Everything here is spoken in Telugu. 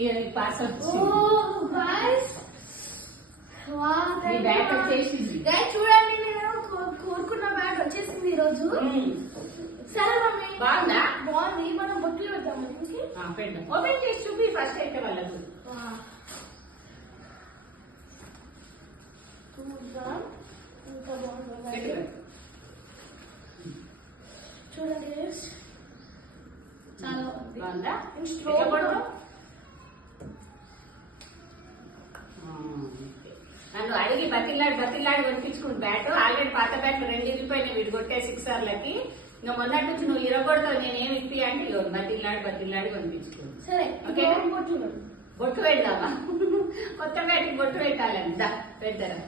ఇక పాస్ బ్యాట్ వచ్చేసింది. చూడండి నేను కోరుకున్న బ్యాట్ వచ్చేసింది ఈ రోజు. సరే మమ్మీ బాగుందా? బాగుంది. మనం బొట్లు పెడతాం. పెడదాం. ఓపెన్ చేసి చూపి ఫస్ట్ అయితే వాళ్ళకు. ఇంకా బాగుంది చూడండి. చాలా బాగుందా? నన్ను అడిగి బతిల్లాడి కొనిపించుకుని బ్యాట్. ఆల్రెడీ పాత బ్యాట్లు 2 ఇరిగిపోయినాయి వీడు కొట్టే 6 సార్లకి. ఇంకా మొన్నటి నుంచి నువ్వు ఇరగొడతావు నేనేమి ఇప్పి అంటే బతిల్లాడి కొనిపించుకోండి. సరే ఓకే బొట్టు పెడదామా? కొత్త బ్యాట్కి బొట్టు పెట్టాలంట పెద్దరా.